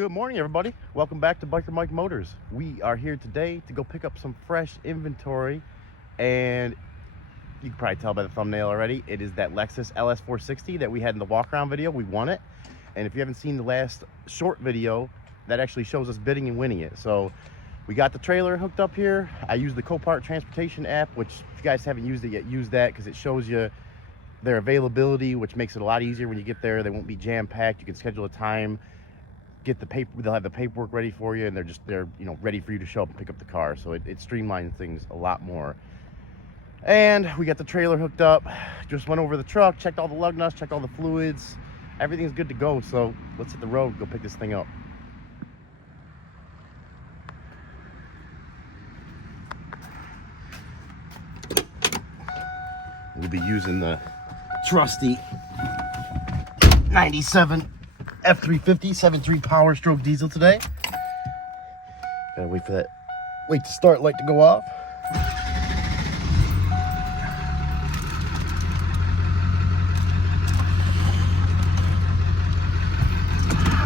Good morning, everybody. Welcome back to Biker Mike Motors. We are here today to go pick up some fresh inventory, and you can probably tell by the thumbnail already, it is that Lexus LS460 that we had in the walk around video. We won it, and if you haven't seen the last short video, that actually shows us bidding and winning it. So we got the trailer hooked up here. I use the Copart transportation app, which if you guys haven't used it yet, use that because it shows you their availability, which makes it a lot easier when you get there. They won't be jam-packed. You can schedule a time, get the paper, they'll have the paperwork ready for you, and they're ready for you to show up and pick up the car. So it streamlines things a lot more. And we got the trailer hooked up, just went over the truck, checked all the lug nuts, checked all the fluids, everything's good to go. So let's hit the road, go pick this thing up. We'll be using the trusty 97 F350 7.3 Power Stroke diesel today. Gotta wait for that wait to start light to go off.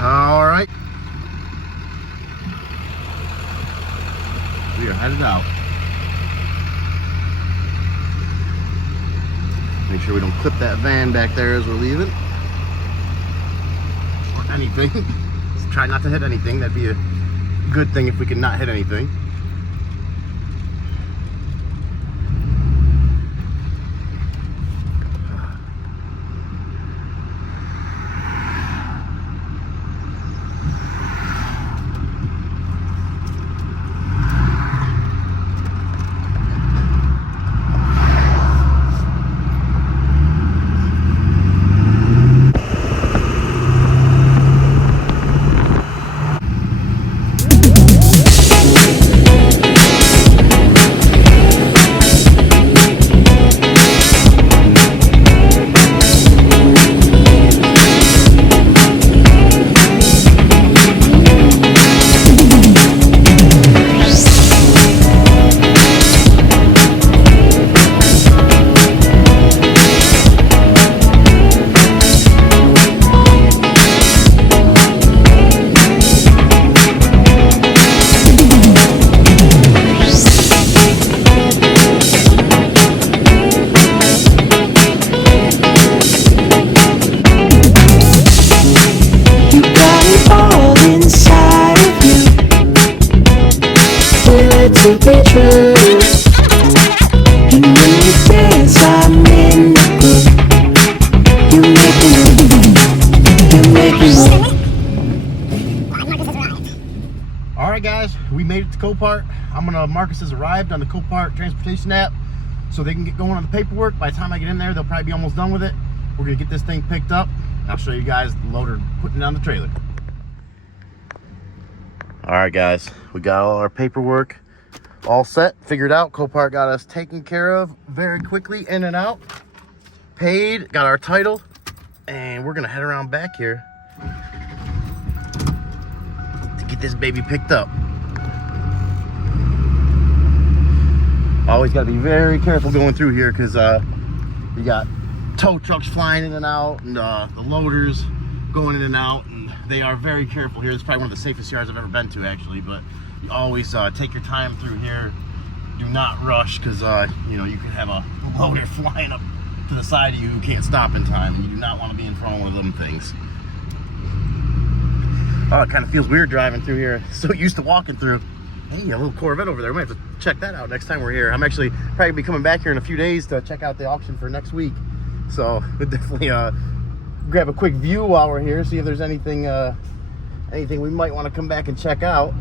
All right, we are headed out. Make sure we don't clip that van back there as we're leaving. Or anything. Just try not to hit anything. That'd be a good thing if we could not hit anything. To be true, and when you dance, I'm in the groove. You make me move. All right, guys, we made it to Copart. I'm gonna mark us as arrived on the Copart transportation app so they can get going on the paperwork. By the time I get in there, they'll probably be almost done with it. We're gonna get this thing picked up. I'll show you guys the loader putting it on the trailer. All right, guys, we got all our paperwork all set, figured out. Copart got us taken care of very quickly, in and out, paid, got our title, and we're gonna head around back here to get this baby picked up. Always gotta be very careful going through here because you got tow trucks flying in and out, and the loaders going in and out, and they are very careful here. It's probably one of the safest yards I've ever been to, actually, but you always take your time through here. Do not rush because you can have a loader flying up to the side of you who can't stop in time. You do not want to be in front of one of them things. Oh, it kind of feels weird driving through here. So used to walking through. Hey, a little Corvette over there. We might have to check that out next time we're here. I'm actually probably be coming back here in a few days to check out the auction for next week. So we'll definitely grab a quick view while we're here, see if there's anything we might want to come back and check out.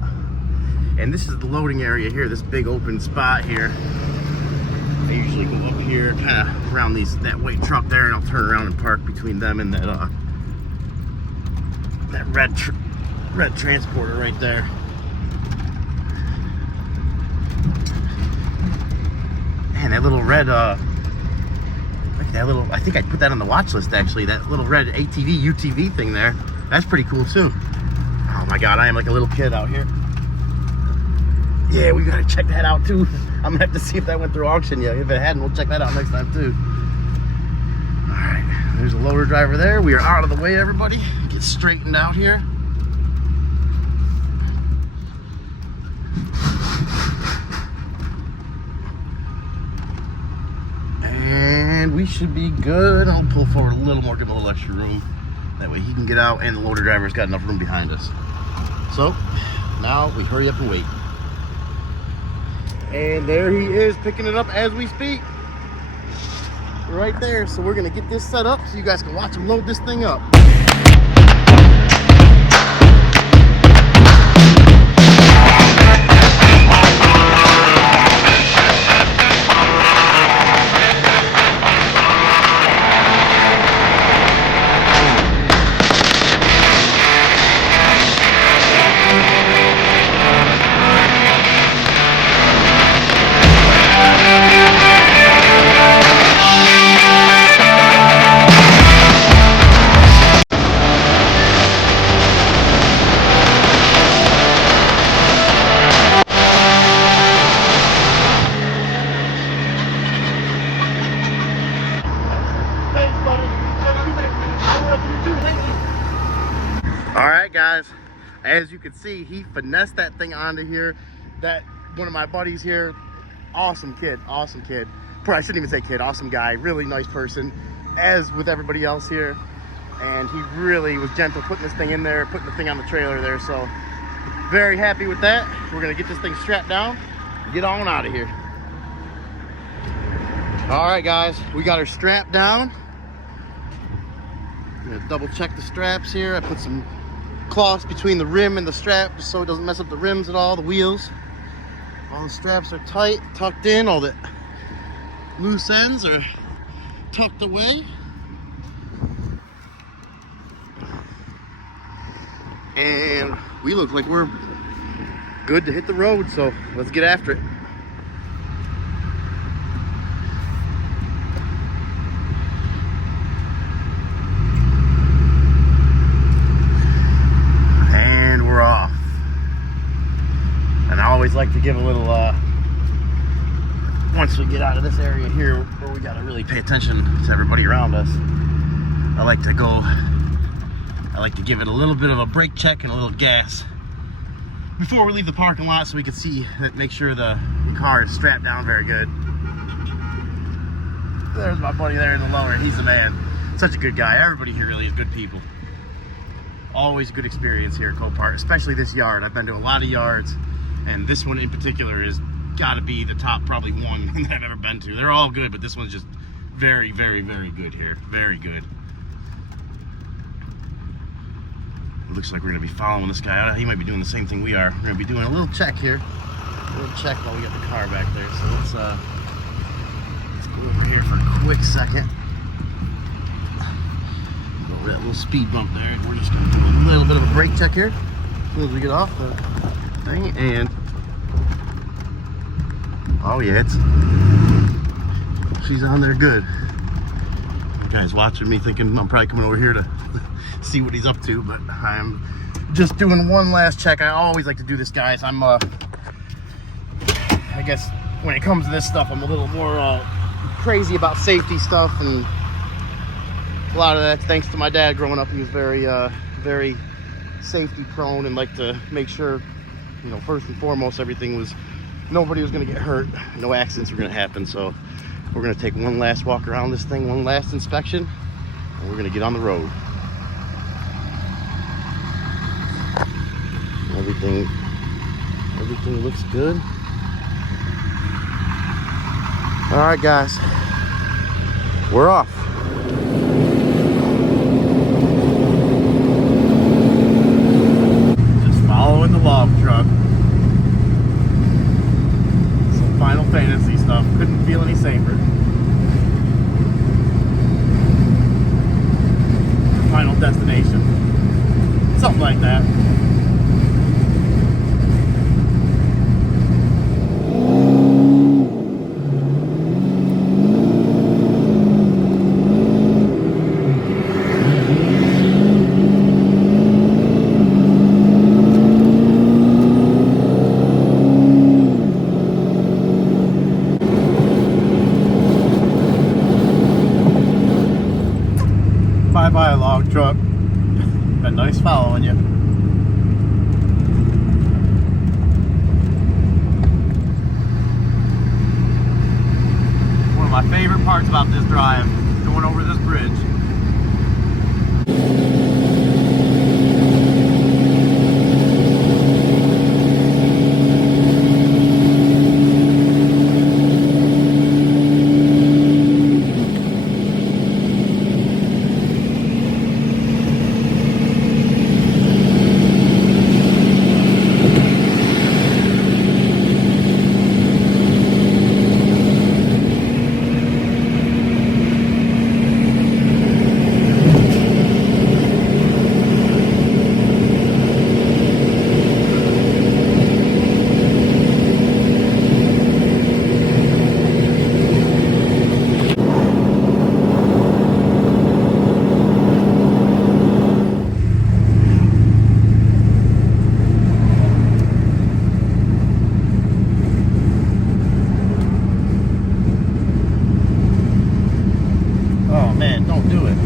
And this is the loading area here, this big open spot here. I usually go up here, kind of around that white truck there, and I'll turn around and park between them and that red transporter right there. Man, that little red I think I put that on the watch list, actually. That little red ATV UTV thing there, that's pretty cool too. Oh my god, I am like a little kid out here. Yeah, we gotta check that out too. I'm gonna have to see if that went through auction yet. If it hadn't, we'll check that out next time too. All right, there's a loader driver there. We are out of the way, everybody. Get straightened out here. we should be good. I'll pull forward a little more, give him a little extra room. That way he can get out and the loader driver's got enough room behind us. So now we hurry up and wait. And there he is picking it up as we speak. Right there. So we're gonna get this set up so you guys can watch him load this thing up. All right, guys, as you can see, he finessed that thing onto here. That one of my buddies here, awesome kid. Probably I shouldn't even say kid, awesome guy, really nice person, as with everybody else here. And he really was gentle putting this thing in there, putting the thing on the trailer there. So very happy with that. We're gonna get this thing strapped down and get on out of here. All right, guys, we got her strapped down. I'm gonna double check the straps here. I put some cloths between the rim and the strap just so it doesn't mess up the rims at all, the wheels. All the straps are tight, tucked in, all the loose ends are tucked away. And we look like we're good to hit the road, so let's get after it. And we're off. And I always like to give a little, once we get out of this area here where we gotta really pay attention to everybody around us, I like to give it a little bit of a brake check and a little gas before we leave the parking lot so we can see that, make sure the car is strapped down very good. There's my buddy there in the lower. He's the man. Such a good guy. Everybody here really is good people. Always a good experience here at Copart, especially this yard. I've been to a lot of yards, and this one in particular is got to be the top probably one that I've ever been to. They're all good, but this one's just very, very, very good here. Very good. It looks like we're going to be following this guy out. He might be doing the same thing we are. We're going to be doing a little check here. A little check while we got the car back there. So let's go over here for a quick second. Go over that little speed bump there. We're just going to do a little bit of a brake check here as soon as we get off the thing. And oh yeah, she's on there good. The guy's watching me thinking I'm probably coming over here to see what he's up to, but I'm just doing one last check. I always like to do this, guys. I'm I guess when it comes to this stuff, I'm a little more crazy about safety stuff, and a lot of that's thanks to my dad growing up. He was very safety prone and liked to make sure, you know, first and foremost, nobody was going to get hurt, no accidents were going to happen. So we're going to take one last walk around this thing, one last inspection, and we're going to get on the road. Everything looks good. All right, guys, we're off. Just following the log truck. Some Final Fantasy stuff. Couldn't feel any safer. Final destination. Something like that. drive going over this bridge. Don't do it.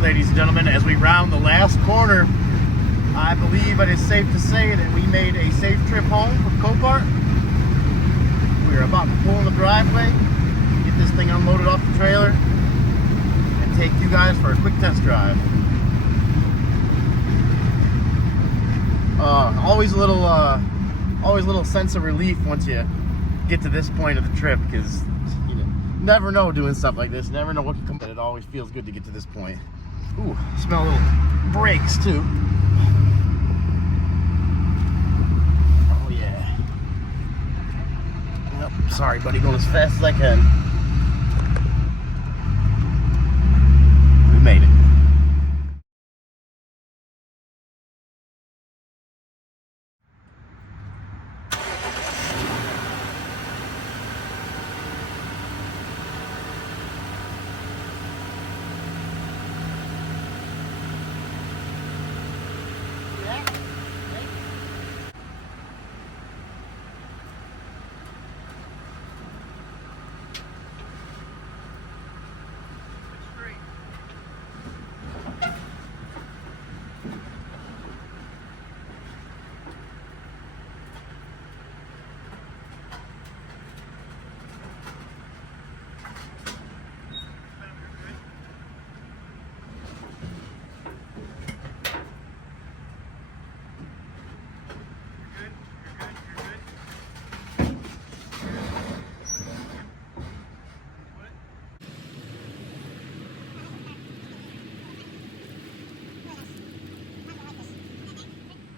Ladies and gentlemen, as we round the last corner, I believe it is safe to say that we made a safe trip home from Copart. We're about to pull in the driveway, get this thing unloaded off the trailer, and take you guys for a quick test drive. Always a little sense of relief once you get to this point of the trip, because you never know doing stuff like this. Never know what can come. But it always feels good to get to this point. Ooh, smell little brakes too. Oh yeah. Yep. Sorry, buddy, going as fast as I can. We made it.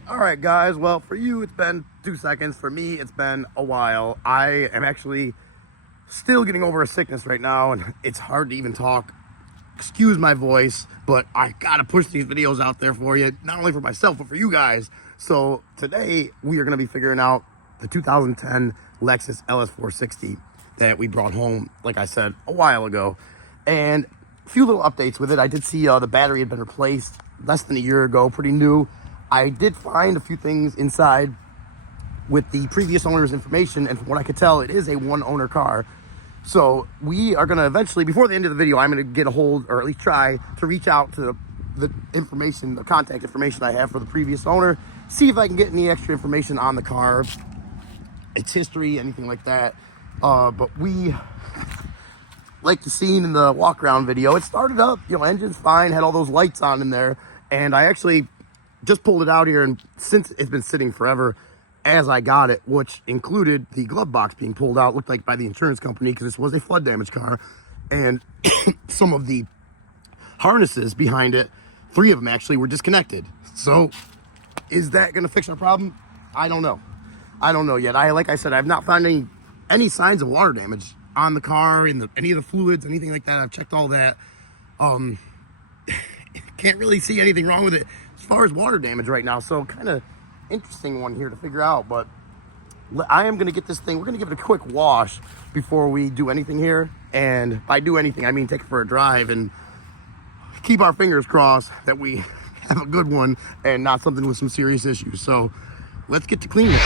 All right, guys. Well, for you, it's been 2 seconds. For me, it's been a while. I am actually still getting over a sickness right now, and it's hard to even talk. Excuse my voice, but I gotta push these videos out there for you, not only for myself, but for you guys. So today, we are gonna be figuring out the 2010 Lexus LS460 that we brought home, like I said, a while ago. And a few little updates with it. I did see the battery had been replaced less than a year ago, pretty new. I did find a few things inside with the previous owner's information, and from what I could tell, it is a one-owner car. So we are going to eventually, before the end of the video, I'm going to get a hold, or at least try to reach out to the information, the contact information I have for the previous owner, see if I can get any extra information on the car, its history, anything like that. But we, like the scene in the walk-around video, it started up, engine's fine, had all those lights on in there, and I actually just pulled it out here, and since it's been sitting forever, as I got it, which included the glove box being pulled out, looked like by the insurance company, because this was a flood damage car, and some of the harnesses behind it, 3 of them actually, were disconnected. So is that going to fix our problem? I don't know. I don't know yet. Like I said, I've not found any any signs of water damage on the car, in any of the fluids, anything like that. I've checked all that. Can't really see anything wrong with it as far as water damage right now. So kind of interesting one here to figure out. But I am going to get this thing, we're going to give it a quick wash before we do anything here. And by do anything, I mean take it for a drive and keep our fingers crossed that we have a good one and not something with some serious issues. So let's get to cleaning it.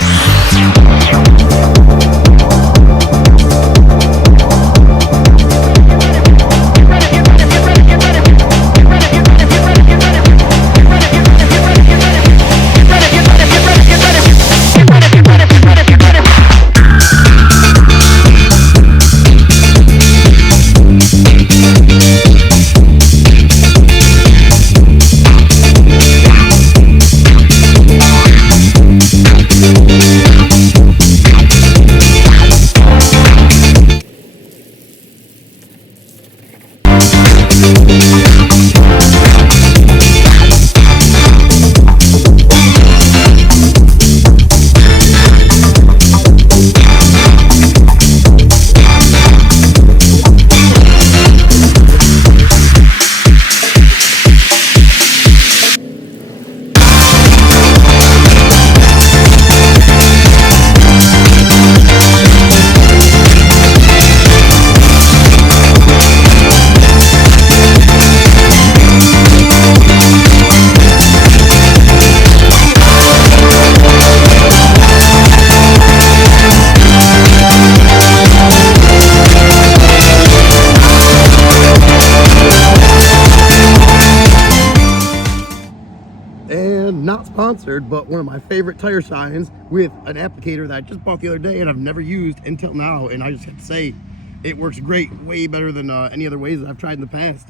Not sponsored, but one of my favorite tire shines with an applicator that I just bought the other day and I've never used until now, and I just have to say it works great, way better than any other ways that I've tried in the past.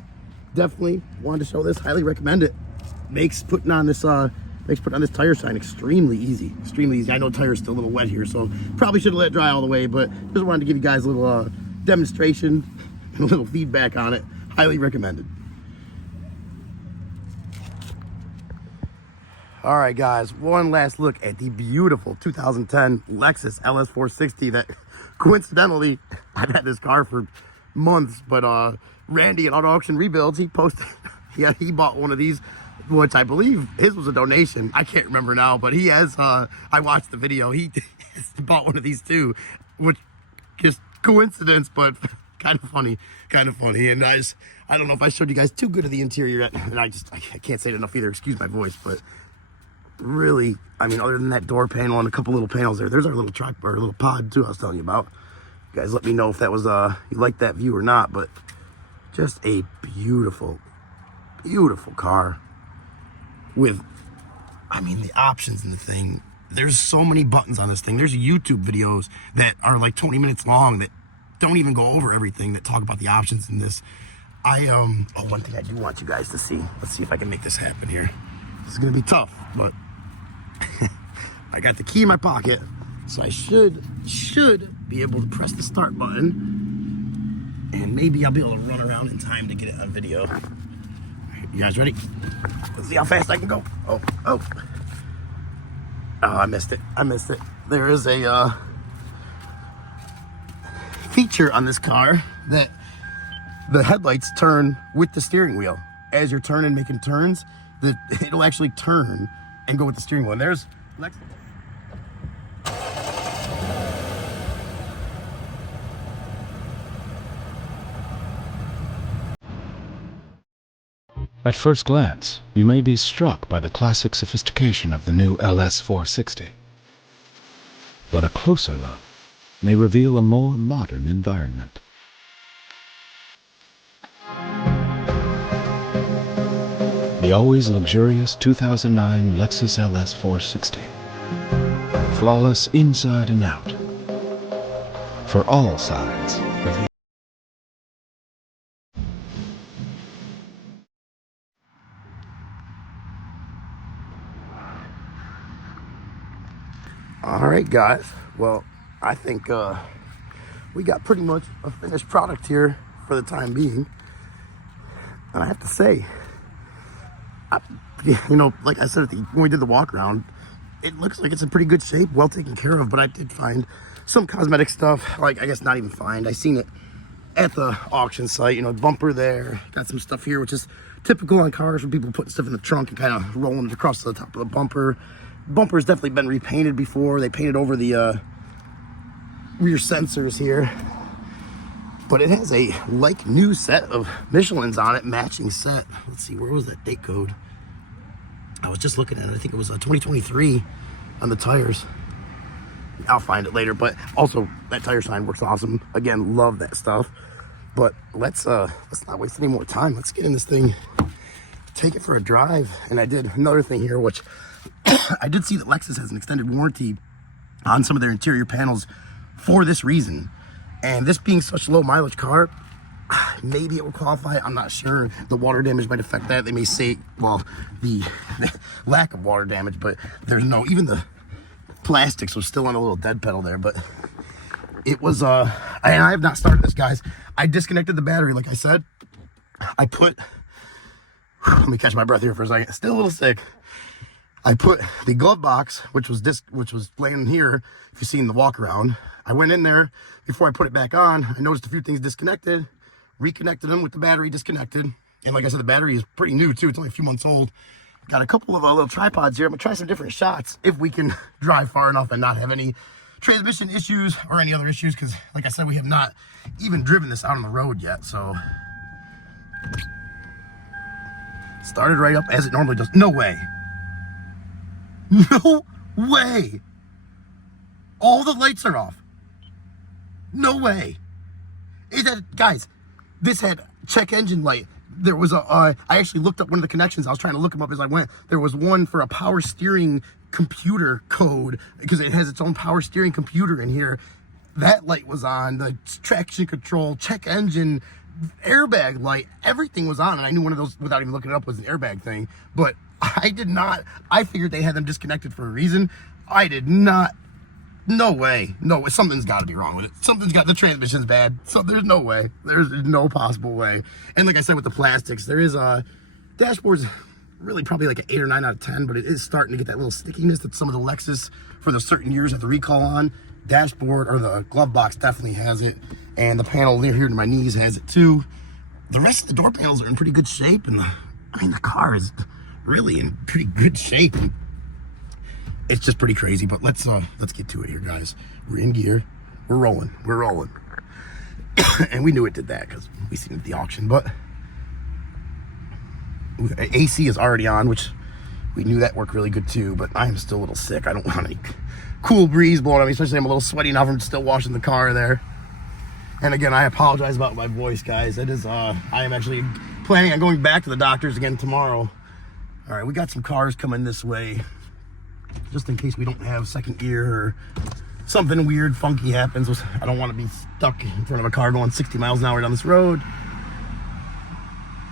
Definitely wanted to show this, highly recommend it. Makes putting on this tire shine extremely easy. I know the tire's still a little wet here, so probably should have let it dry all the way, but just wanted to give you guys a little demonstration and a little feedback on it. Highly recommended. All right, guys, one last look at the beautiful 2010 Lexus LS460 that coincidentally, I've had this car for months, but Randy at Auto Auction Rebuilds, he posted, he bought one of these, which I believe his was a donation. I can't remember now, but he has, I watched the video, he bought one of these too, which just coincidence, but kind of funny. And I don't know if I showed you guys too good of the interior yet, and I can't say it enough either, excuse my voice, but really, I mean, other than that door panel and a couple little panels there's our little truck, or little pod too I was telling you about. You guys let me know if that was you liked that view or not, but just a beautiful car with, I mean, the options in the thing. There's so many buttons on this thing. There's YouTube videos that are like 20 minutes long that don't even go over everything, that talk about the options in this. One thing I do want you guys to see, let's see if I can make this happen here. This is gonna be tough, but I got the key in my pocket, so I should be able to press the start button, and maybe I'll be able to run around in time to get it on video. You guys ready? Let's see how fast I can go. Oh, I missed it. There is a feature on this car that the headlights turn with the steering wheel. As you're making turns, it'll actually turn and go with the steering wheel. And there's Lexus. At first glance, you may be struck by the classic sophistication of the new LS460. But a closer look may reveal a more modern environment. The always luxurious 2009 Lexus LS460. Flawless inside and out. For all sides of the All right, guys. Well, I think we got pretty much a finished product here for the time being. And I have to say, like I said when we did the walk around, it looks like it's in pretty good shape, well taken care of. But I did find some cosmetic stuff, like I guess not even find. I seen it at the auction site, you know, bumper there. Got some stuff here, which is typical on cars for people putting stuff in the trunk and kind of rolling it across the top of the bumper. Bumper's definitely been repainted before. They painted over the rear sensors here. But it has a like new set of Michelin's on it, matching set. Let's see, where was that date code? I was just looking at it. I think it was 2023 on the tires. I'll find it later, but also that tire sign works awesome. Again, love that stuff. But let's not waste any more time. Let's get in this thing, take it for a drive. And I did another thing here, which I did see that Lexus has an extended warranty on some of their interior panels for this reason. And this being such a low mileage car, maybe it will qualify. I'm not sure. The water damage might affect that. They may say, well, the lack of water damage, but there's no, even the plastics was still on a little dead pedal there. But it was, and I have not started this, guys. I disconnected the battery, like I said. I put, let me catch my breath here for a second. Still a little sick. I put the glove box, which was laying here, if you've seen the walk around. I went in there before I put it back on. I noticed a few things disconnected, reconnected them with the battery disconnected. And like I said, the battery is pretty new too. It's only a few months old. Got a couple of little tripods here. I'm gonna try some different shots if we can drive far enough and not have any transmission issues or any other issues. Cause like I said, we have not even driven this out on the road yet. So started right up as it normally does. No way. No way. All the lights are off. No way. Guys, this had check engine light. There was I actually looked up one of the connections. I was trying to look them up as I went. There was one for a power steering computer code because it has its own power steering computer in here. That light was on. The traction control, check engine, airbag light, everything was on. And I knew one of those, without even looking it up, was an airbag thing. But I did not. I figured they had them disconnected for a reason. I did not. No way. No, something's got to be wrong with it. The transmission's bad. So there's no way. There's no possible way. And like I said, with the plastics, there is dashboard's really probably like an 8 or 9 out of 10, but it is starting to get that little stickiness that some of the Lexus for the certain years have the recall on. Dashboard, or the glove box, definitely has it. And the panel near here to my knees has it too. The rest of the door panels are in pretty good shape. And the car is really in pretty good shape. And it's just pretty crazy, but let's get to it here, guys. We're in gear. We're rolling. And we knew it did that because we seen it at the auction, but AC is already on, which we knew that worked really good too, but I am still a little sick. I don't want any cool breeze blowing on me, especially I'm a little sweaty now from still washing the car there. And again, I apologize about my voice, guys. It is, I am actually planning on going back to the doctor's again tomorrow. All right, we got some cars coming this way, just in case we don't have second gear or something weird, funky happens. I don't want to be stuck in front of a car going 60 miles an hour down this road.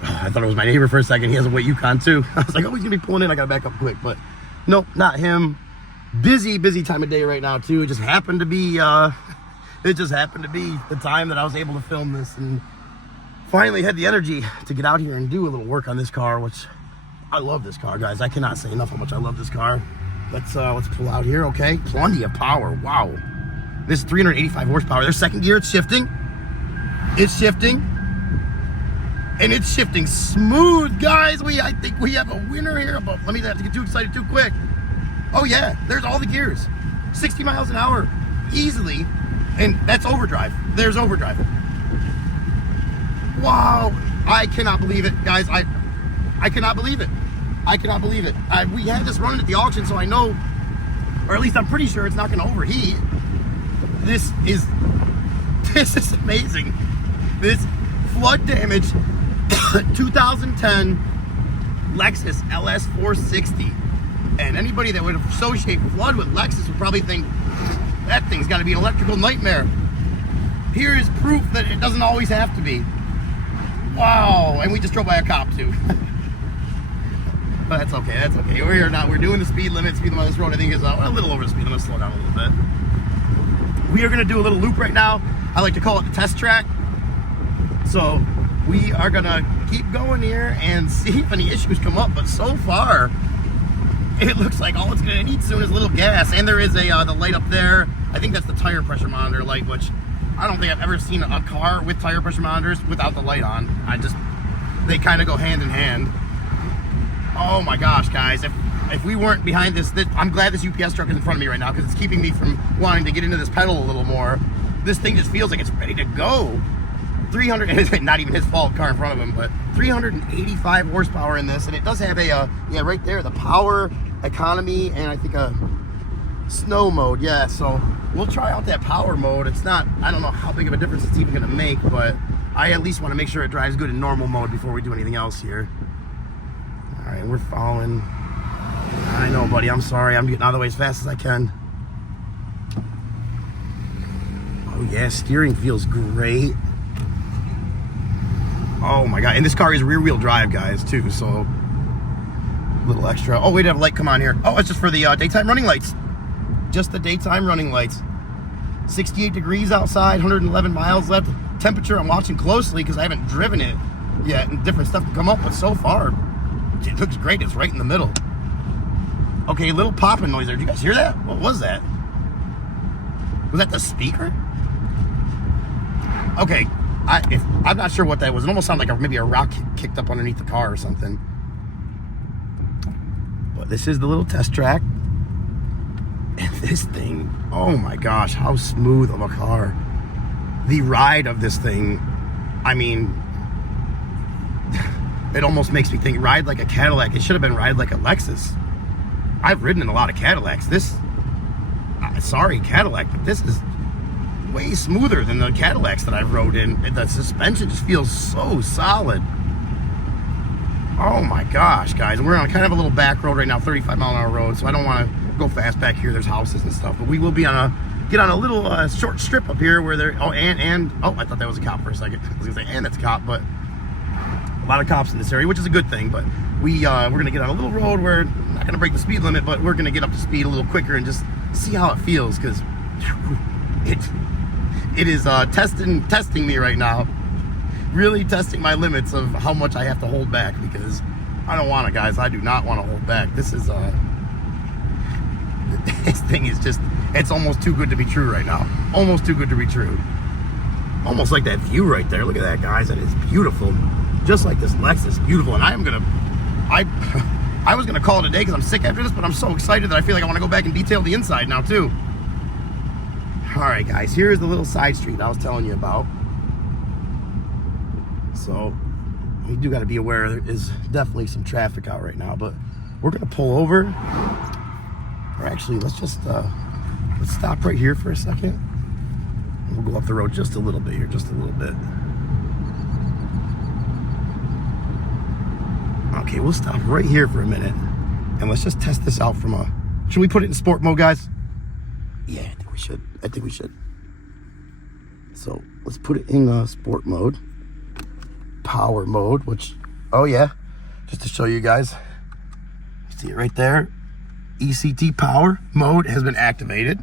I thought it was my neighbor for a second. He has a white Yukon too. I was like, oh, he's gonna be pulling in. I gotta back up quick, but nope, not him. Busy time of day right now too. It just happened to be the time that I was able to film this, and finally had the energy to get out here and do a little work on this car, which I love this car, guys. I cannot say enough how much I love this car. Let's pull out here, okay? Plenty of power, wow. This is 385 horsepower. There's second gear, it's shifting. And it's shifting smooth, guys. I think we have a winner here, but let me not get too excited too quick. Oh yeah, there's all the gears. 60 miles an hour, easily. And that's overdrive. There's overdrive. Wow, I cannot believe it, guys. I cannot believe it. We had this running at the auction, so I know, or at least I'm pretty sure it's not gonna overheat. This is amazing. This flood damage 2010 Lexus LS460. And anybody that would associate flood with Lexus would probably think that thing's gotta be an electrical nightmare. Here is proof that it doesn't always have to be. Wow, and we just drove by a cop too. But that's okay. We're here now. We're doing the speed limit. Speed limit on this road, I think, is a little over the speed limit. Slow down a little bit. We are going to do a little loop right now. I like to call it the test track. So we are going to keep going here and see if any issues come up. But so far, it looks like all it's going to need soon is a little gas. And there is the light up there I think that's the tire pressure monitor light, which I don't think I've ever seen a car with tire pressure monitors without the light on. They kind of go hand in hand. Oh my gosh, guys. If we weren't behind this, I'm glad this UPS truck is in front of me right now because it's keeping me from wanting to get into this pedal a little more. This thing just feels like it's ready to go. 300, not even his fault, car in front of him, but 385 horsepower in this. And it does have a, yeah, right there, the power, economy, and I think a snow mode. Yeah, so we'll try out that power mode. It's not, I don't know how big of a difference it's even gonna make, but I at least want to make sure it drives good in normal mode before we do anything else here. All right, we're following. I know, buddy, I'm sorry. I'm getting out of the way as fast as I can. Oh yeah, steering feels great. Oh my God, and this car is rear wheel drive, guys, too, so a little extra. Oh, wait, I have a light come on here. Oh, it's just for the daytime running lights. Just the daytime running lights. 68 degrees outside, 111 miles left. Temperature, I'm watching closely because I haven't driven it yet, and different stuff can come up, but so far, it looks great. It's right in the middle. Okay, a little popping noise there. Did you guys hear that? What was that? Was that the speaker? Okay, I'm not sure what that was. It almost sounded like maybe a rock kicked up underneath the car or something. But this is the little test track. And this thing, oh my gosh, how smooth of a car. The ride of this thing, I mean, it almost makes me think ride like a Cadillac. It should have been ride like a Lexus. I've ridden in a lot of Cadillacs. Sorry Cadillac, but this is way smoother than the Cadillacs that I've rode in. The suspension just feels so solid. Oh my gosh, guys. We're on kind of a little back road right now, 35-mile-an-hour road, so I don't want to go fast back here. There's houses and stuff, but we will be get on a little short strip up here where there, oh, I thought that was a cop for a second. I was gonna say, and that's a cop, but a lot of cops in this area, which is a good thing, but we're gonna get on a little road where I'm not gonna break the speed limit, but we're gonna get up to speed a little quicker and just see how it feels, because it is testing me right now, really testing my limits of how much I have to hold back, because I don't want to, guys. I do not want to hold back. This thing is just, it's almost too good to be true right now. Almost too good to be true. Almost like that view right there. Look at that, guys. That is beautiful. Just like this Lexus, beautiful. And I was gonna call it a day because I'm sick after this, but I'm so excited that I feel like I want to go back and detail the inside now too. All right, guys, here's the little side street I was telling you about. So we do got to be aware there is definitely some traffic out right now, but we're gonna pull over. Or actually, let's just let's stop right here for a second. We'll go up the road just a little bit here, just a little bit. Okay, we'll stop right here for a minute, and let's just test this out from should we put it in sport mode, guys? Yeah, I think we should. I think we should. So let's put it in sport mode, power mode, which, oh yeah, just to show you guys, you see it right there. ECT power mode has been activated,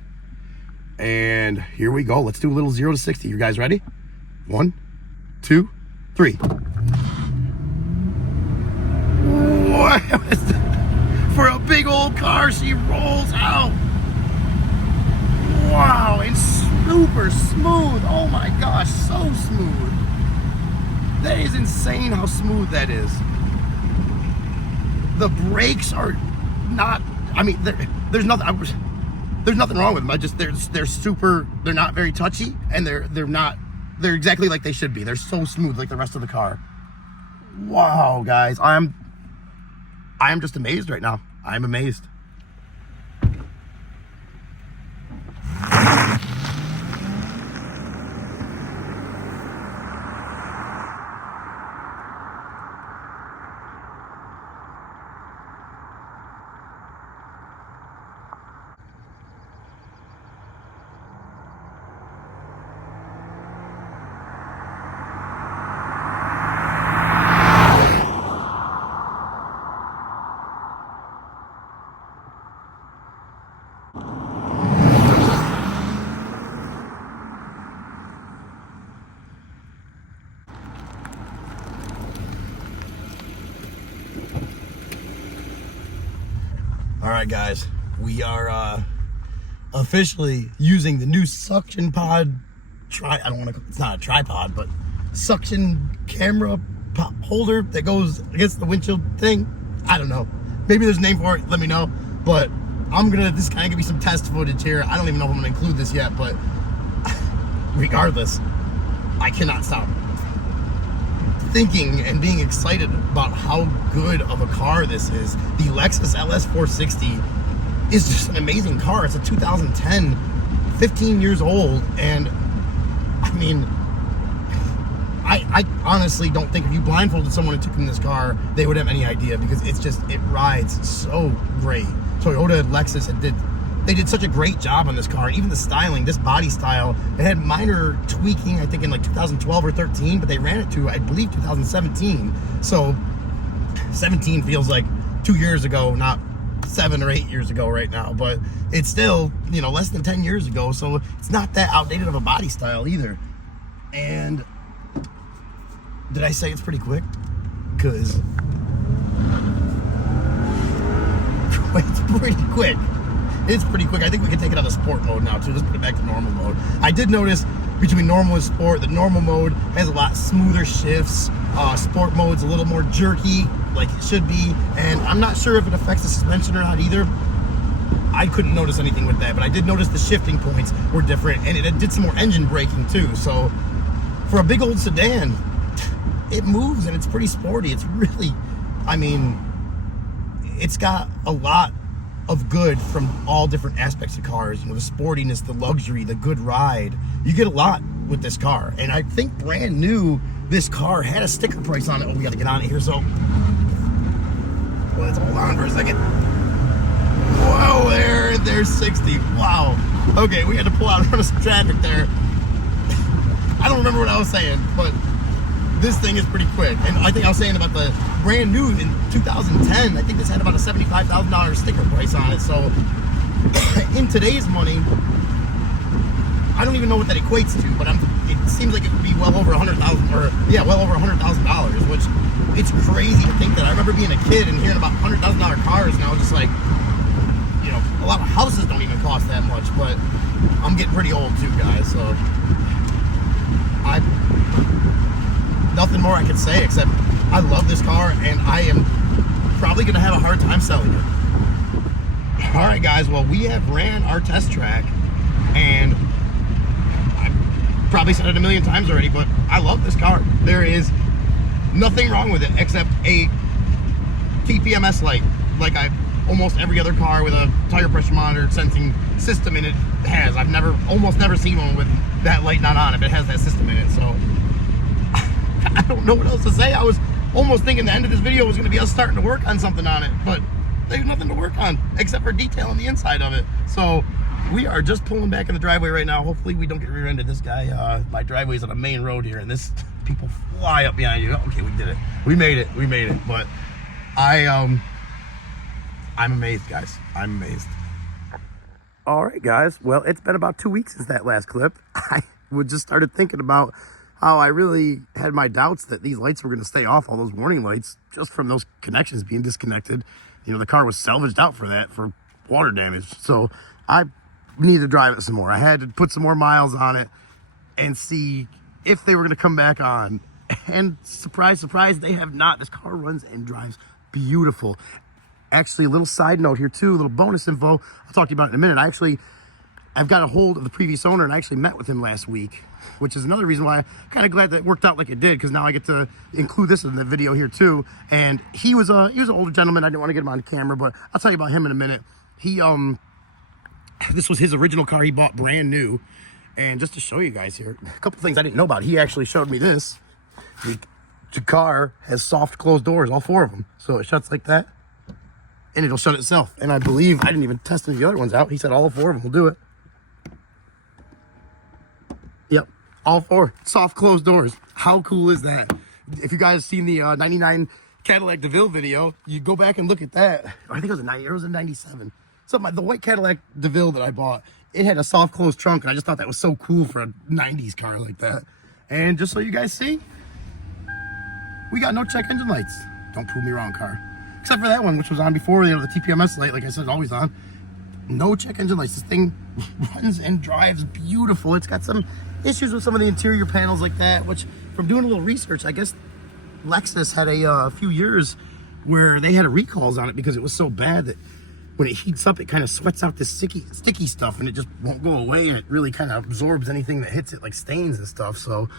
and here we go. Let's do a little 0 to 60. You guys ready? 1, 2, 3. What? For a big old car, she rolls out. Wow, and super smooth. Oh my gosh, so smooth. That is insane how smooth that is. The brakes are not, I mean, there's nothing wrong with them. They're super, they're not very touchy, and they're exactly like they should be. They're so smooth like the rest of the car. Wow, guys, I am just amazed right now. I'm amazed. All right, guys, we are officially using the new suction pod I don't want to, it's not a tripod, but suction camera pop holder that goes against the windshield thing. I don't know. Maybe there's a name for it, let me know. But this kind of give me some test footage here. I don't even know if I'm gonna include this yet, but regardless, I cannot stop thinking and being excited about how good of a car this is. The Lexus LS460 is just an amazing car. It's a 2010, 15 years old, and I mean, I honestly don't think if you blindfolded someone and took in this car, they would have any idea, because it rides so great. Toyota and Lexus they did such a great job on this car. Even the styling, this body style, it had minor tweaking, I think in like 2012 or 13, but they ran it to, I believe, 2017. So 17 feels like 2 years ago, not 7 or 8 years ago right now, but it's still, less than 10 years ago, so it's not that outdated of a body style either. And did I say it's pretty quick? Because it's pretty quick. It's pretty quick. I think we can take it out of sport mode now too. Let's put it back to normal mode. I did notice between normal and sport, the normal mode has a lot smoother shifts. Sport mode's a little more jerky, like it should be, and I'm not sure if it affects the suspension or not either. I couldn't notice anything with that, but I did notice the shifting points were different, and it did some more engine braking too. So for a big old sedan, it moves and it's pretty sporty. It's really, it's got a lot of good from all different aspects of cars. The sportiness, the luxury, the good ride. You get a lot with this car. And I think brand new, this car had a sticker price on it. Oh, we got to get out of here. So let's hold on for a second. Whoa, there's 60. Wow. Okay, we had to pull out in front of some traffic there. I don't remember what I was saying, but this thing is pretty quick. And I think I was saying about the brand new in 2010, I think this had about a $75,000 sticker price on it. So in today's money, I don't even know what that equates to, but it seems like it would be well over $100,000, or yeah, well over $100,000, which it's crazy to think that. I remember being a kid and hearing about $100,000 cars, and I was just like, a lot of houses don't even cost that much, but I'm getting pretty old too, guys, so nothing more I can say except I love this car, and I am probably going to have a hard time selling it. All right, guys, well, we have ran our test track, and I've probably said it a million times already, but I love this car. There is nothing wrong with it except a TPMS light, like almost every other car with a tire pressure monitor sensing system in it has. I've almost never seen one with that light not on if it has that system in it, so I don't know what else to say. I was almost thinking the end of this video was going to be us starting to work on something on it, but there's nothing to work on except for detail on the inside of it. So we are just pulling back in the driveway right now. Hopefully we don't get rear-ended. This guy, my driveway is on a main road here, and people fly up behind you. Okay, we did it. We made it. But I'm amazed, guys. I'm amazed. All right, guys. Well, it's been about 2 weeks since that last clip. I just started thinking about how I really had my doubts that these lights were going to stay off, all those warning lights, just from those connections being disconnected. The car was salvaged out for that, for water damage. So I needed to drive it some more. I had to put some more miles on it and see if they were going to come back on. And surprise, surprise, they have not. This car runs and drives beautiful. Actually, a little side note here too, a little bonus info. I'll talk to you about it in a minute. I've got a hold of the previous owner, and I actually met with him last week, which is another reason why I'm kind of glad that it worked out like it did, because now I get to include this in the video here too. And he was an older gentleman. I didn't want to get him on camera, but I'll tell you about him in a minute. This was his original car he bought brand new. And just to show you guys here, a couple things I didn't know about. He actually showed me this. The car has soft closed doors, all 4 of them. So it shuts like that, and it'll shut itself. And I believe, I didn't even test any of the other ones out. He said all 4 of them will do it. Yep, all 4 soft closed doors. How cool is that? If you guys seen the 99 Cadillac DeVille video, you go back and look at that. I think it was a 97. So the white Cadillac DeVille that I bought, it had a soft closed trunk, and I just thought that was so cool for a 90s car like that. And just so you guys see, we got no check engine lights. Don't prove me wrong, car. Except for that one, which was on before, the TPMS light, like I said, always on. no check engine lights. This thing runs and drives beautiful. It's got some issues with some of the interior panels like that, which from doing a little research, I guess Lexus had a few years where they had recalls on it because it was so bad that when it heats up, it kind of sweats out this sticky stuff, and it just won't go away, and it really kind of absorbs anything that hits it, like stains and stuff. So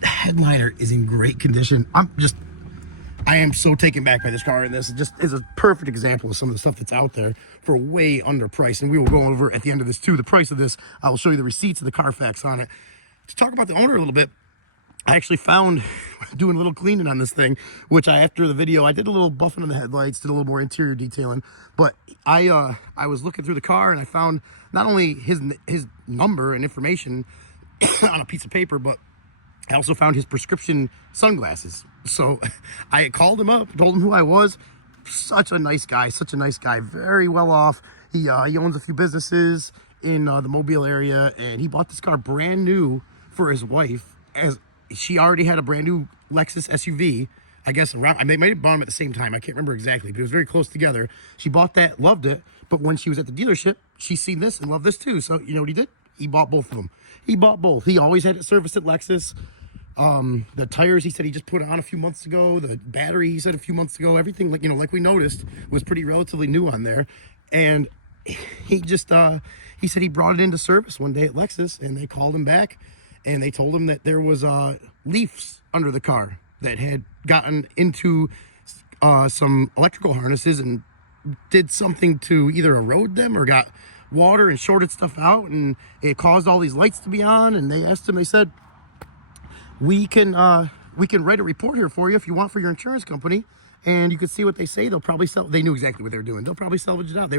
the headliner is in great condition. I am so taken back by this car, and this just is a perfect example of some of the stuff that's out there for way underpriced. And we will go over at the end of this too the price of this. I will show you the receipts of the Carfax on it. To talk about the owner a little bit, I actually found, doing a little cleaning on this thing, which after the video, I did a little buffing on the headlights, did a little more interior detailing, but I was looking through the car and I found not only his number and information on a piece of paper, but I also found his prescription sunglasses. So I called him up, told him who I was. Such a nice guy, very well off. He owns a few businesses in the Mobile area, and he bought this car brand new for his wife, as she already had a brand new Lexus SUV. I guess around, they might have bought them at the same time. I can't remember exactly, but it was very close together. She bought that, loved it, but when she was at the dealership, she seen this and loved this too. So you know what he did? He bought both of them. He bought both. He always had it serviced at Lexus. The tires, he said he just put on a few months ago. The battery, he said a few months ago. Everything, like, you know, like we noticed, was pretty relatively new on there. And he just, he said he brought it into service one day at Lexus, and they called him back, and they told him that there was leaves under the car that had gotten into some electrical harnesses and did something to either erode them or got water and shorted stuff out, and it caused all these lights to be on. And they asked him, they said, we can write a report here for you if you want, for your insurance company, and you can see what they say. They'll probably sell. They knew exactly what they were doing. They'll probably salvage it out.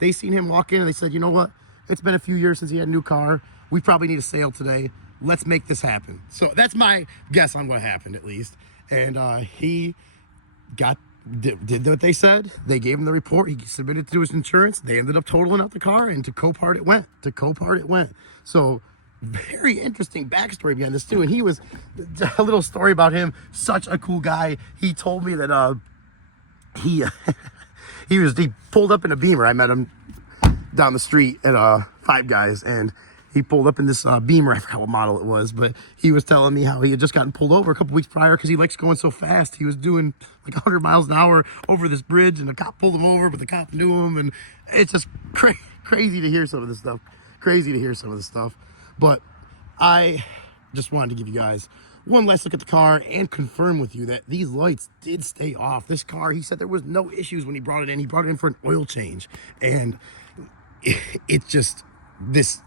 They seen him walk in and they said, you know what, it's been a few years since he had a new car. We probably need a sale today. Let's make this happen. So that's my guess on what happened, at least. And he did what they said. They gave him the report. He submitted it to his insurance. They ended up totaling out the car, and to Copart it went. So very interesting backstory behind this too. And he was, a little story about him, such a cool guy. He told me that he pulled up in a Beamer. I met him down the street at Five Guys, and he pulled up in this Beamer. I forgot what model it was, but he was telling me how he had just gotten pulled over a couple weeks prior because he likes going so fast. He was doing like 100 miles an hour over this bridge, and the cop pulled him over, but the cop knew him. And it's just crazy to hear some of this stuff. But I just wanted to give you guys one last look at the car and confirm with you that these lights did stay off. This car, he said there was no issues when he brought it in. He brought it in for an oil change, and it's just this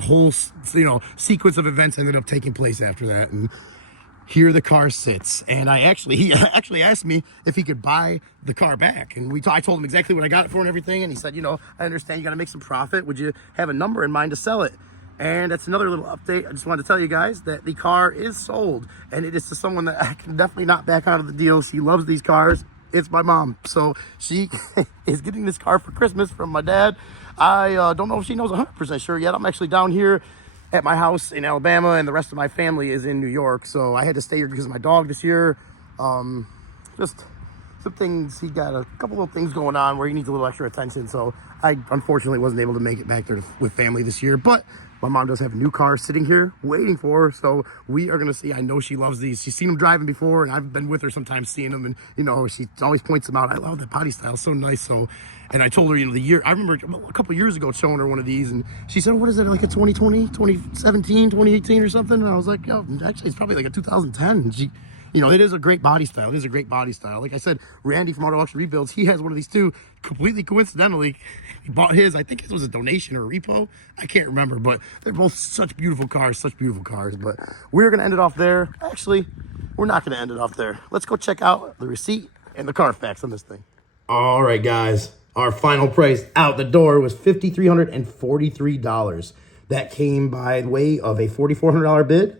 whole, you know, sequence of events ended up taking place after that. And here the car sits, and he actually asked me if he could buy the car back, and I told him exactly what I got it for and everything, and he said, you know, I understand you got to make some profit. Would you have a number in mind to sell it? And that's another little update. I just wanted to tell you guys that the car is sold, and it is to someone that I can definitely not back out of the deal. She loves these cars. It's my mom. So she is getting this car for Christmas from my dad. I don't know if she knows 100% sure yet. I'm actually down here at my house in Alabama, and the rest of my family is in New York. So I had to stay here because of my dog this year. Just some things, he got a couple little things going on where he needs a little extra attention. So I unfortunately wasn't able to make it back there with family this year, but my mom does have a new car sitting here waiting for her. So we are going to see. I know she loves these. She's seen them driving before, and I've been with her sometimes seeing them, and, you know, she always points them out. I love that body style. So nice. So, and I told her, you know, I remember a couple years ago showing her one of these, and she said, what is it, like a 2020, 2017, 2018 or something? And I was like, yo, actually, it's probably like a 2010. And she, you know, it is a great body style. It is a great body style. Like I said, Randy from Auto Auction Rebuilds, he has one of these too. Completely coincidentally, he bought his. I think it was a donation or a repo. I can't remember, but they're both such beautiful cars, But we're going to end it off there. Actually, we're not going to end it off there. Let's go check out the receipt and the Carfax on this thing. All right, guys. Our final price out the door was $5,343. That came by way of a $4,400 bid,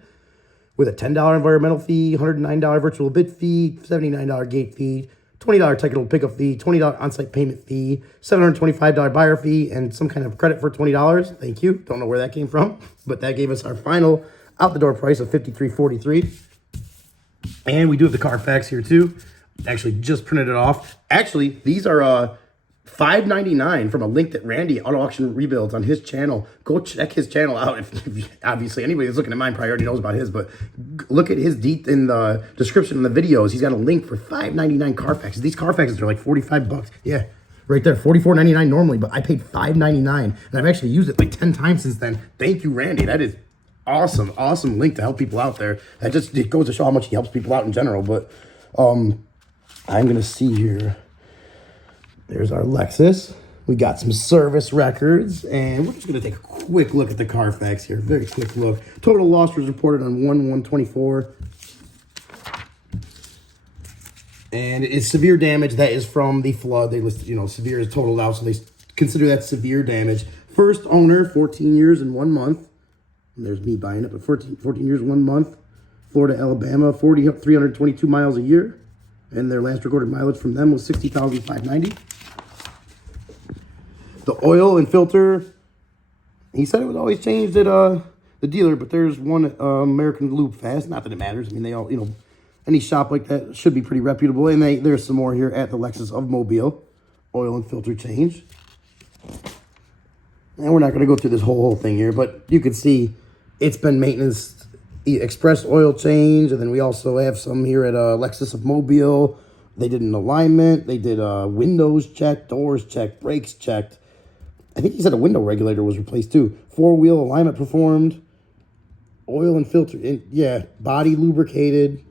with a $10 environmental fee, $109 virtual bid fee, $79 gate fee, $20 technical pickup fee, $20 on-site payment fee, $725 buyer fee, and some kind of credit for $20. Thank you. Don't know where that came from, but that gave us our final out-the-door price of $5,343. And we do have the Carfax here too. Actually, just printed it off. Actually, these are $599 from a link that Randy Auto Auction Rebuilds on his channel. Go check his channel out. If obviously anybody that's looking at mine probably already knows about his, but look at his in the description of the videos. He's got a link for $599 Carfaxes. These Carfaxes are like 45 bucks. Yeah, right there, $44.99 normally, but I paid $5.99, and I've actually used it like 10 times since then. Thank you, Randy. That is awesome link to help people out there. That just, it goes to show how much he helps people out in general. But I'm gonna see here. There's our Lexus. We got some service records, and we're just gonna take a quick look at the Carfax here. Very quick look. Total loss was reported on 1/1/24. And it's severe damage. That is from the flood. They listed, you know, severe is totaled out, so they consider that severe damage. First owner, 14 years and 1 month. And there's me buying it, but 14 years, 1 month. Florida, Alabama, 322 miles a year. And their last recorded mileage from them was 60,590. The oil and filter, he said it was always changed at the dealer, but there's one American Lube Fast. Not that it matters. I mean, they all, you know, any shop like that should be pretty reputable. And there's some more here at the Lexus of Mobile. Oil and filter change. And we're not going to go through this whole thing here, but you can see it's been maintenance, express oil change. And then we also have some here at Lexus of Mobile. They did an alignment. They did windows checked, doors checked, brakes checked. I think he said a window regulator was replaced too. 4-wheel alignment performed. Oil and filter. Yeah, body lubricated.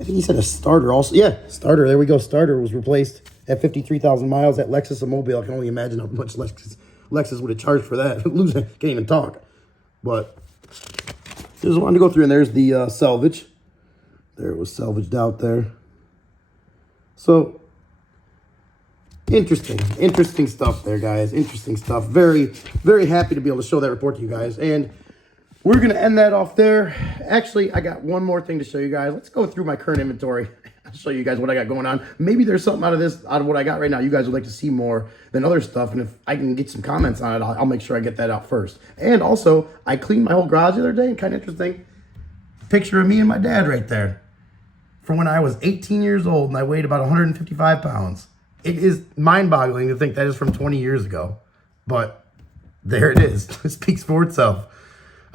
I think he said a starter also. Yeah, starter. There we go. Starter was replaced at 53,000 miles at Lexus of Mobile. I can only imagine how much Lexus would have charged for that. Losing, can't even talk. But just wanted to go through, and there's the salvage. There it was salvaged out there. So interesting stuff there, guys. Interesting stuff. Very, very happy to be able to show that report to you guys. And we're going to end that off there. Actually, I got one more thing to show you guys. Let's go through my current inventory. I'll show you guys what I got going on. Maybe there's something out of what I got right now you guys would like to see more than other stuff. And if I can get some comments on it, I'll make sure I get that out first. And also, I cleaned my whole garage the other day. Kind of interesting. Picture of me and my dad right there. From when I was 18 years old and I weighed about 155 pounds. It is mind-boggling to think that is from 20 years ago. But there it is. It speaks for itself.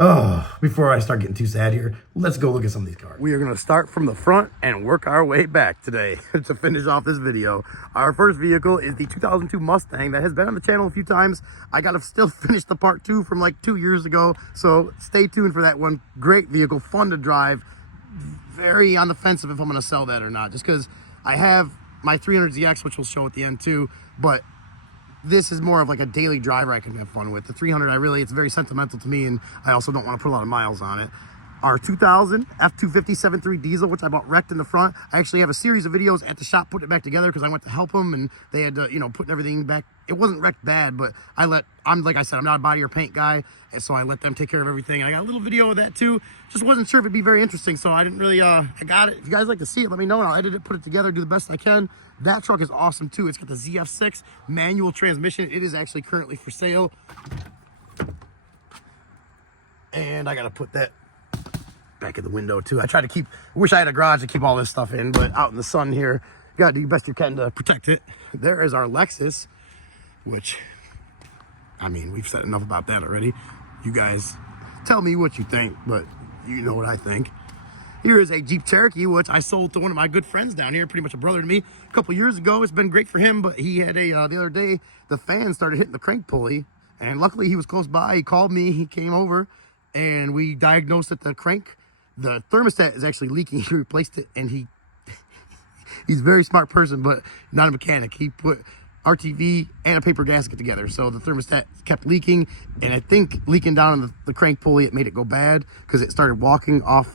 Oh, before I start getting too sad here, let's go look at some of these cars. We are going to start from the front and work our way back today to finish off this video. Our first vehicle is the 2002 Mustang that has been on the channel a few times. I got to still finish the part 2 from like 2 years ago, so stay tuned for that one. Great vehicle, fun to drive. Very on the fence of if I'm going to sell that or not, just because I have my 300ZX, which we'll show at the end too, but this is more of like a daily driver I can have fun with. The 300, it's very sentimental to me, and I also don't want to put a lot of miles on it. Our 2000 F250 7.3 diesel, which I bought wrecked in the front. I actually have a series of videos at the shop putting it back together because I went to help them, and they had to, you know, putting everything back. It wasn't wrecked bad, but like I said, I'm not a body or paint guy, and so I let them take care of everything. I got a little video of that too. Just wasn't sure if it'd be very interesting, so I didn't really, I got it. If you guys like to see it, let me know, and I'll edit it, put it together, do the best I can. That truck is awesome too. It's got the ZF6 manual transmission. It is actually currently for sale. And I gotta put that back in the window too. I try to wish I had a garage to keep all this stuff in, but out in the sun here, you gotta do the best you can to protect it. There is our Lexus, which, I mean, we've said enough about that already. You guys tell me what you think, but you know what I think. Here is a Jeep Cherokee, which I sold to one of my good friends down here, pretty much a brother to me, a couple years ago. It's been great for him, but he had the other day, the fan started hitting the crank pulley, and luckily he was close by. He called me, he came over, and we diagnosed that the thermostat is actually leaking. He replaced it, and he's a very smart person, but not a mechanic. He put RTV and a paper gasket together, so the thermostat kept leaking, and I think leaking down on the crank pulley, it made it go bad because it started walking off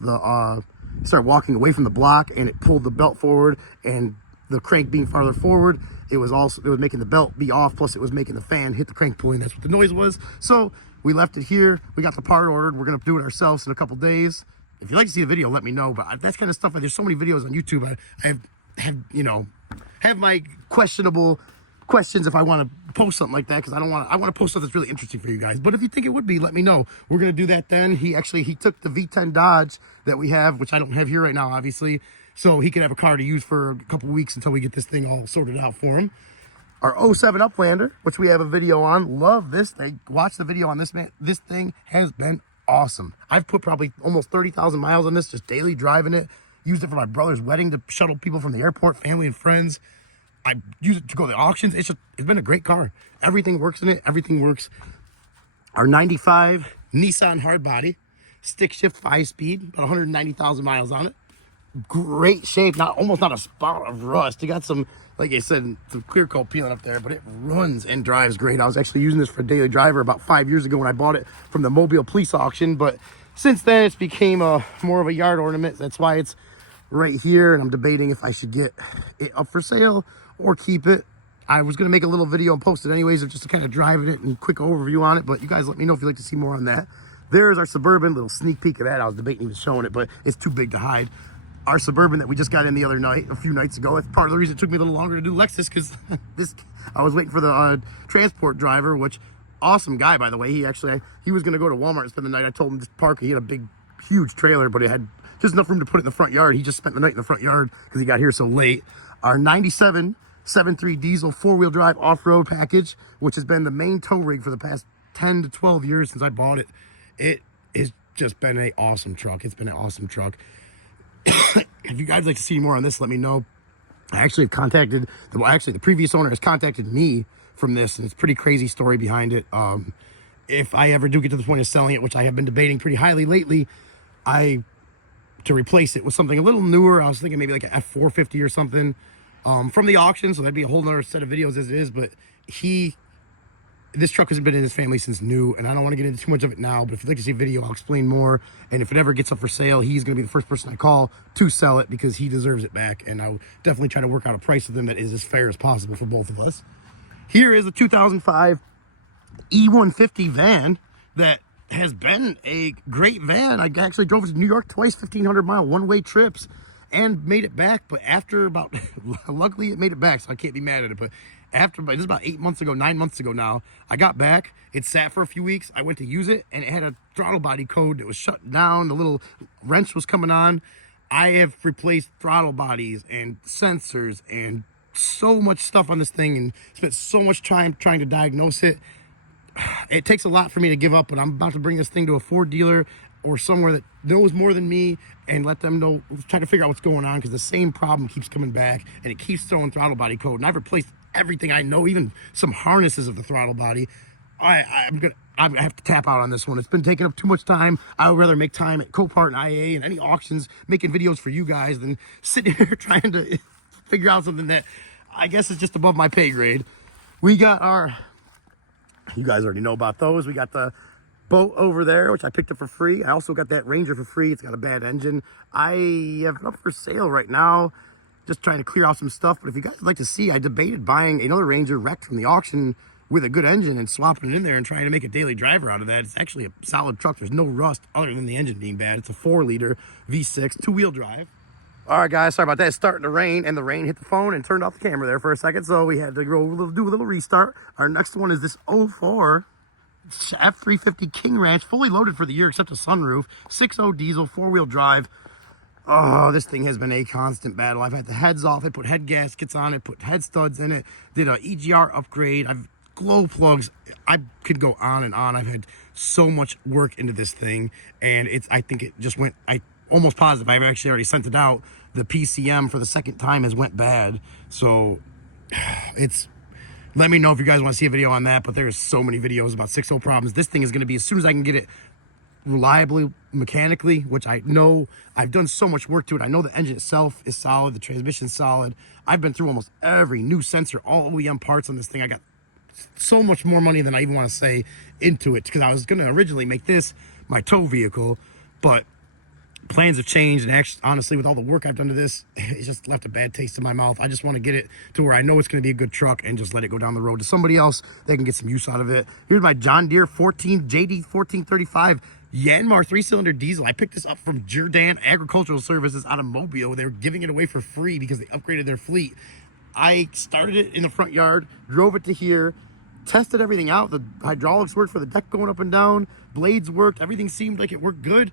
started walking away from the block, and it pulled the belt forward, and the crank being farther forward, it was making the belt be off, plus it was making the fan hit the crank pulley, and that's what the noise was. So we left it here. We got the part ordered. We're gonna do it ourselves in a couple days. If you'd like to see the video, let me know. But that's kind of stuff. There's so many videos on YouTube. I have my questionable questions if I want to post something like that, because I want to post stuff that's really interesting for you guys. But if you think it would be, let me know. We're gonna do that then. He took the V10 Dodge that we have, which I don't have here right now, obviously, so he could have a car to use for a couple weeks until we get this thing all sorted out for him. Our '07 Uplander, which we have a video on. Love this thing. Watch the video on this, man. This thing has been awesome. I've put probably almost 30,000 miles on this, just daily driving it. Used it for my brother's wedding to shuttle people from the airport, family and friends. I use it to go to the auctions. It's been a great car. Everything works in it. Everything works. Our 95 Nissan hardbody, stick shift 5-speed, about 190,000 miles on it. Great shape, almost not a spot of rust. You got some, like I said, some clear coat peeling up there, but it runs and drives great. I was actually using this for a daily driver about 5 years ago when I bought it from the Mobile Police auction, but since then it's became more of a yard ornament. That's why it's right here, and I'm debating if I should get it up for sale or keep it. I was going to make a little video and post it anyways of just kind of driving it and quick overview on it, but you guys let me know if you'd like to see more on that. There's our Suburban, little sneak peek of that. I was debating even showing it, but it's too big to hide. Our Suburban that we just got in the other night, a few nights ago. That's part of the reason it took me a little longer to do Lexus, because I was waiting for the transport driver, which awesome guy, by the way. He was going to go to Walmart and spend the night. I told him just park. He had a big, huge trailer, but it had just enough room to put it in the front yard. He just spent the night in the front yard because he got here so late. Our 97 7.3 diesel 4-wheel drive off-road package, which has been the main tow rig for the past 10 to 12 years since I bought it. It has just been an awesome truck. It's been an awesome truck. If you guys like to see more on this, let me know. I actually have contacted, the previous owner has contacted me from this, and it's a pretty crazy story behind it. If I ever do get to the point of selling it, which I have been debating pretty highly lately, to replace it with something a little newer. I was thinking maybe like an F450 or something from the auction, so that'd be a whole nother set of videos as it is, but this truck has been in his family since new, and I don't want to get into too much of it now, but if you'd like to see a video, I'll explain more. And if it ever gets up for sale, he's going to be the first person I call to sell it because he deserves it back. And I'll definitely try to work out a price with him that is as fair as possible for both of us. Here is a 2005 E150 van that has been a great van. I actually drove it to New York twice, 1,500-mile one-way trips, and made it back. But after about, luckily it made it back, so I can't be mad at it. But after, this is about 9 months ago now, I got back. It sat for a few weeks. I went to use it, and it had a throttle body code that was shut down. The little wrench was coming on. I have replaced throttle bodies and sensors and so much stuff on this thing, and spent so much time trying to diagnose it. It takes a lot for me to give up, but I'm about to bring this thing to a Ford dealer or somewhere that knows more than me and let them know, try to figure out what's going on, because the same problem keeps coming back and it keeps throwing throttle body code. And I've replaced everything I know, even some harnesses of the throttle body. I have to tap out on this one. It's been taking up too much time. I would rather make time at Copart and IA and any auctions making videos for you guys than sitting here trying to figure out something that I guess is just above my pay grade. We got our, you guys already know about those. We got the boat over there, which I picked up for free. I also got that Ranger for free. It's got a bad engine. I have it up for sale right now, just trying to clear out some stuff. But if you guys would like to see, I debated buying another Ranger wrecked from the auction with a good engine and swapping it in there and trying to make a daily driver out of that. It's actually a solid truck. There's no rust other than the engine being bad. It's a 4-liter V6 2-wheel drive. All right, guys, sorry about that. It's starting to rain, and the rain hit the phone and turned off the camera there for a second, so we had to go do a little restart. Our next one is this 04 F350 King Ranch, fully loaded for the year except a sunroof, 6.0 diesel, 4-wheel drive. Oh, this thing has been a constant battle. I've had the heads off it, put head gaskets on it, put head studs in it, did a EGR upgrade, I've glow plugs. I could go on and on. I've had so much work into this thing, and I think it just went, almost positive I've actually already sent it out. The PCM for the second time has went bad, so let me know if you guys want to see a video on that. But there's so many videos about 6.0 problems. This thing is going to be, as soon as I can get it reliably mechanically, which I know I've done so much work to it. I know the engine itself is solid, the transmission's solid. I've been through almost every new sensor, all OEM parts on this thing. I got so much more money than I even want to say into it, because I was going to originally make this my tow vehicle, but plans have changed, and actually, honestly, with all the work I've done to this, it's just left a bad taste in my mouth. I just want to get it to where I know it's going to be a good truck and just let it go down the road to somebody else that can get some use out of it. Here's my John Deere JD 1435 Yanmar 3-cylinder diesel. I picked this up from Jordan Agricultural Services out of Mobile. They were giving it away for free because they upgraded their fleet. I started it in the front yard, drove it to here, tested everything out. The hydraulics worked for the deck going up and down, blades worked, everything seemed like it worked good.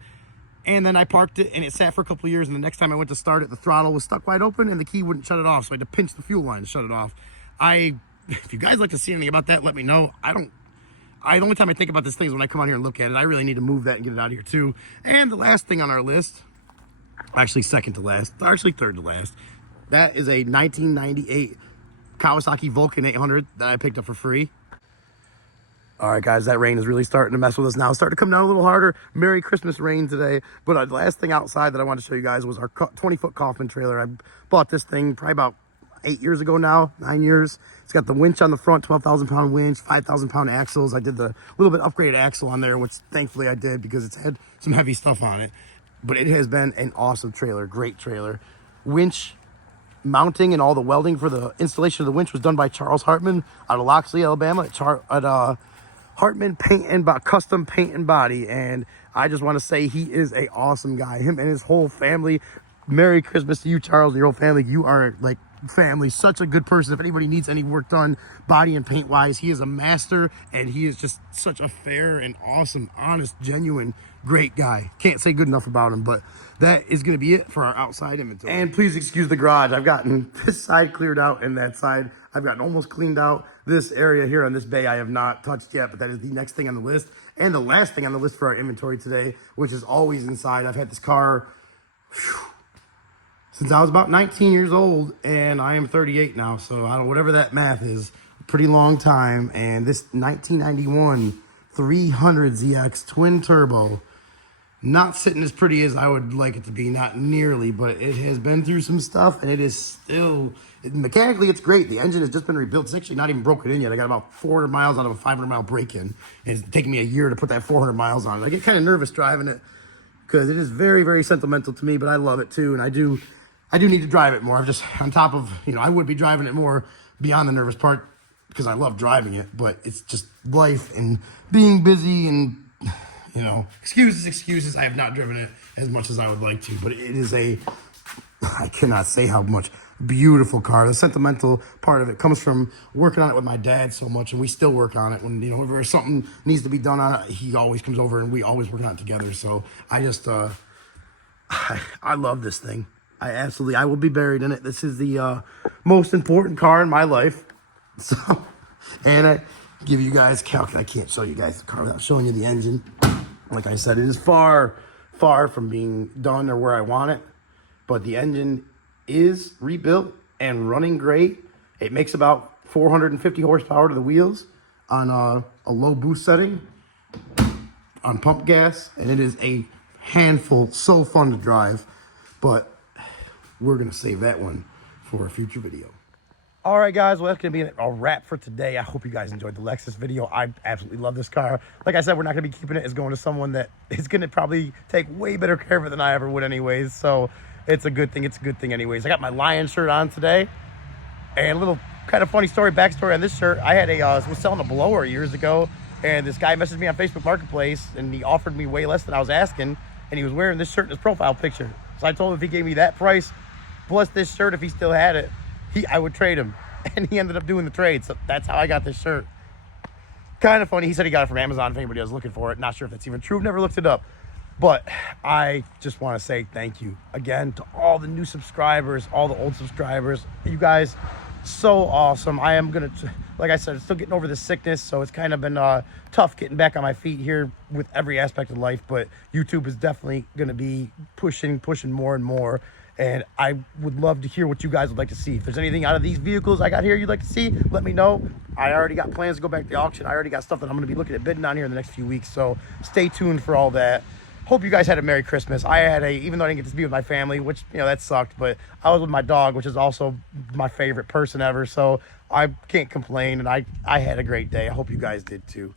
And then I parked it, and it sat for a couple of years, and the next time I went to start it, the throttle was stuck wide open, and the key wouldn't shut it off, so I had to pinch the fuel line to shut it off. I if you guys like to see anything about that, let me know. The only time I think about this thing is when I come out here and look at it. I really need to move that and get it out of here too. And the last thing on our list, actually second to last, actually third to last, that is a 1998 Kawasaki Vulcan 800 that I picked up for free. All right, guys, that rain is really starting to mess with us now. It's starting to come down a little harder. Merry Christmas rain today. But the last thing outside that I wanted to show you guys was our 20-foot Kaufman trailer. I bought this thing probably about 8 years ago now, 9 years. It's got the winch on the front, 12,000-pound winch, 5,000-pound axles. I did the little bit upgraded axle on there, which thankfully I did because it's had some heavy stuff on it. But it has been an awesome trailer, great trailer. Winch mounting and all the welding for the installation of the winch was done by Charles Hartman out of Loxley, Alabama at Hartman Custom Paint and Body. And I just want to say he is an awesome guy. Him and his whole family. Merry Christmas to you, Charles, and your whole family. You are like family. Such a good person. If anybody needs any work done, body and paint wise, he is a master, and he is just such a fair and awesome, honest, genuine, great guy. Can't say good enough about him. But that is going to be it for our outside inventory. And please excuse the garage. I've gotten this side cleared out and that side I've gotten almost cleaned out. This area here on this bay I have not touched yet, but that is the next thing on the list. And the last thing on the list for our inventory today, which is always inside. I've had this car since I was about 19 years old, and I am 38 now, so I don't, whatever that math is, a pretty long time. And this 1991 300 ZX twin turbo, not sitting as pretty as I would like it to be, not nearly, but it has been through some stuff, and it is still, mechanically it's great. The engine has just been rebuilt. It's actually not even broken in yet. I got about 400 miles out of a 500-mile break-in. It's taken me a year to put that 400 miles on it. I get kind of nervous driving it because it is very, very sentimental to me, but I love it too, and I do need to drive it more. I'm just on top of, I would be driving it more beyond the nervous part because I love driving it, but it's just life and being busy and, excuses. I have not driven it as much as I would like to, but it is I cannot say how much beautiful car. The sentimental part of it comes from working on it with my dad so much, and we still work on it. When, if something needs to be done on it, he always comes over and we always work on it together. So I just, I love this thing. I will be buried in it. This is the most important car in my life. So, and I give you guys, I can't show you guys the car without showing you the engine. Like I said, it is far, far from being done or where I want it, but the engine is rebuilt and running great. It makes about 450 horsepower to the wheels on a low boost setting on pump gas, and it is a handful, so fun to drive, but we're going to save that one for a future video. All right, guys, well, that's going to be a wrap for today. I hope you guys enjoyed the Lexus video. I absolutely love this car. Like I said, we're not going to be keeping it. It's going to someone that is going to probably take way better care of it than I ever would anyways. So it's a good thing. It's a good thing anyways. I got my Lion shirt on today. And a little kind of funny backstory on this shirt. I was selling a blower years ago, and this guy messaged me on Facebook Marketplace, and he offered me way less than I was asking, and he was wearing this shirt in his profile picture. So I told him if he gave me that price, plus this shirt, if he still had it, I would trade him. And he ended up doing the trade, so that's how I got this shirt. Kind of funny. He said he got it from Amazon if anybody was looking for it. Not sure if that's even true. I've never looked it up. But I just want to say thank you again to all the new subscribers, all the old subscribers. You guys, so awesome. I am going to, like I said, still getting over the sickness, so it's kind of been tough getting back on my feet here with every aspect of life. But YouTube is definitely going to be pushing more and more. And I would love to hear what you guys would like to see. If there's anything out of these vehicles I got here you'd like to see, let me know. I already got plans to go back to the auction. I already got stuff that I'm going to be looking at bidding on here in the next few weeks. So stay tuned for all that. Hope you guys had a Merry Christmas. Even though I didn't get to be with my family, which, that sucked, but I was with my dog, which is also my favorite person ever. So I can't complain, and I had a great day. I hope you guys did too.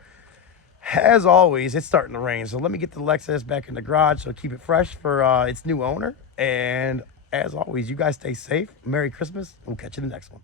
As always, it's starting to rain, so let me get the Lexus back in the garage so keep it fresh for its new owner. And as always, you guys stay safe. Merry Christmas. We'll catch you in the next one.